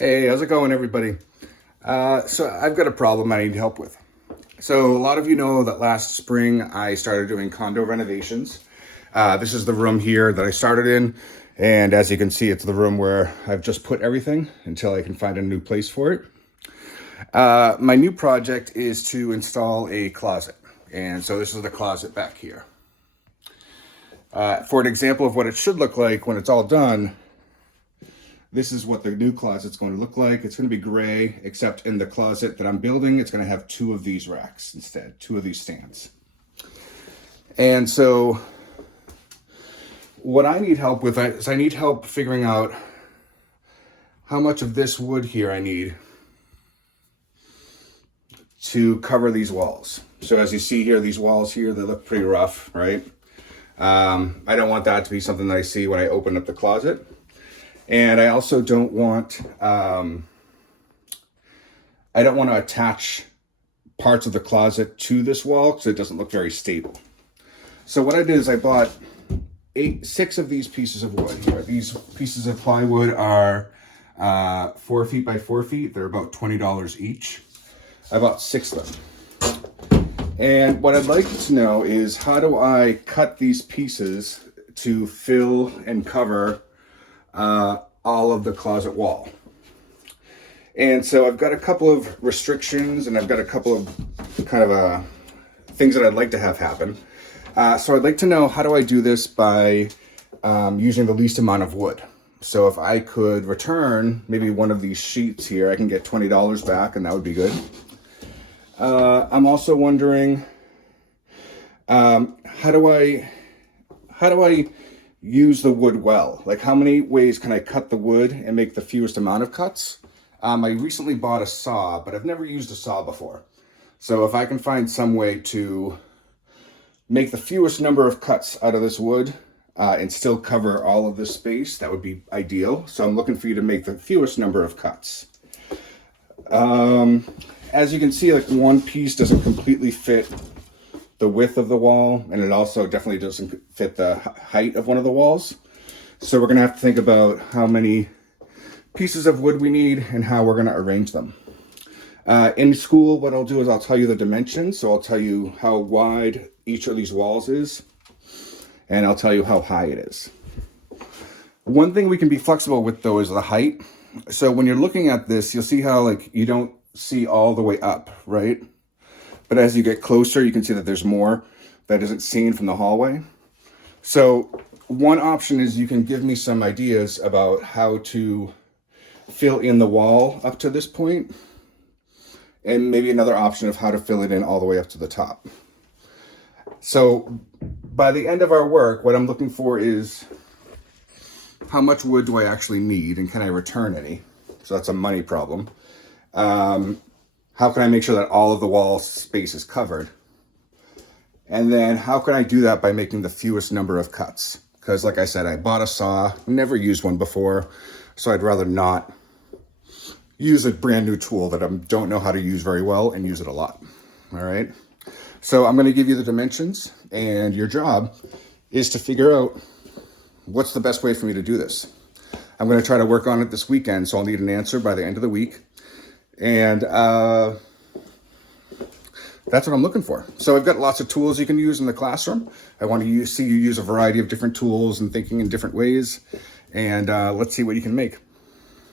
Hey, how's it going, everybody? So I've got a problem I need help with. So a lot of you know that last spring I started doing condo renovations. This is the room here that I started in, and as you can see, it's the room where I've just put everything until I can find a new place for it. My new project is to install a closet, and so this is the closet back here. For an example of what it should look like when it's all done, this is what the new closet's going to look like. It's going to be gray, except in the closet that I'm building, it's going to have two of these racks instead, two of these stands. And so what I need help with is I need help figuring out how much of this wood here I need to cover these walls. So as you see here, these walls here, they look pretty rough, right? I don't want that to be something that I see when I open up the closet. And I also don't want, I don't want to attach parts of the closet to this wall because it doesn't look very stable. So what I did is I bought 6 of these pieces of wood here. These pieces of plywood are 4 feet by 4 feet. They're about $20 each. I bought 6 of them. And what I'd like to know is, how do I cut these pieces to fill and cover all of the closet wall? And so I've got a couple of restrictions, and I've got a couple of kind of things that I'd like to have happen. So I'd like to know, how do I do this by using the least amount of wood? So if I could return maybe one of these sheets here, I can get $20 back, and that would be good. I'm also wondering, how do I use the wood well? Like, how many ways can I cut the wood and make the fewest amount of cuts? I recently bought a saw, but I've never used a saw before. So if I can find some way to make the fewest number of cuts out of this wood and still cover all of this space, that would be ideal. So I'm looking for you to make the fewest number of cuts. As you can see, like, one piece doesn't completely fit the width of the wall, and it also definitely doesn't fit the height of one of the walls. So we're gonna have to think about how many pieces of wood we need and how we're gonna arrange them. In school, what I'll do is I'll tell you the dimensions. So I'll tell you how wide each of these walls is, and I'll tell you how high it is. One thing we can be flexible with, though, is the height. So when you're looking at this, you'll see how, like, you don't see all the way up, right? But as you get closer, you can see that there's more that isn't seen from the hallway. So one option is you can give me some ideas about how to fill in the wall up to this point, and maybe another option of how to fill it in all the way up to the top. So by the end of our work, what I'm looking for is, how much wood do I actually need, and can I return any? So that's a money problem. How can I make sure that all of the wall space is covered? And then how can I do that by making the fewest number of cuts? Because, like I said, I bought a saw, never used one before, so I'd rather not use a brand new tool that I don't know how to use very well and use it a lot. All right. So I'm going to give you the dimensions, and your job is to figure out what's the best way for me to do this. I'm going to try to work on it this weekend, so I'll need an answer by the end of the week. And that's what I'm looking for. So I've got lots of tools you can use in the classroom. I want to see you use a variety of different tools and thinking in different ways. And let's see what you can make.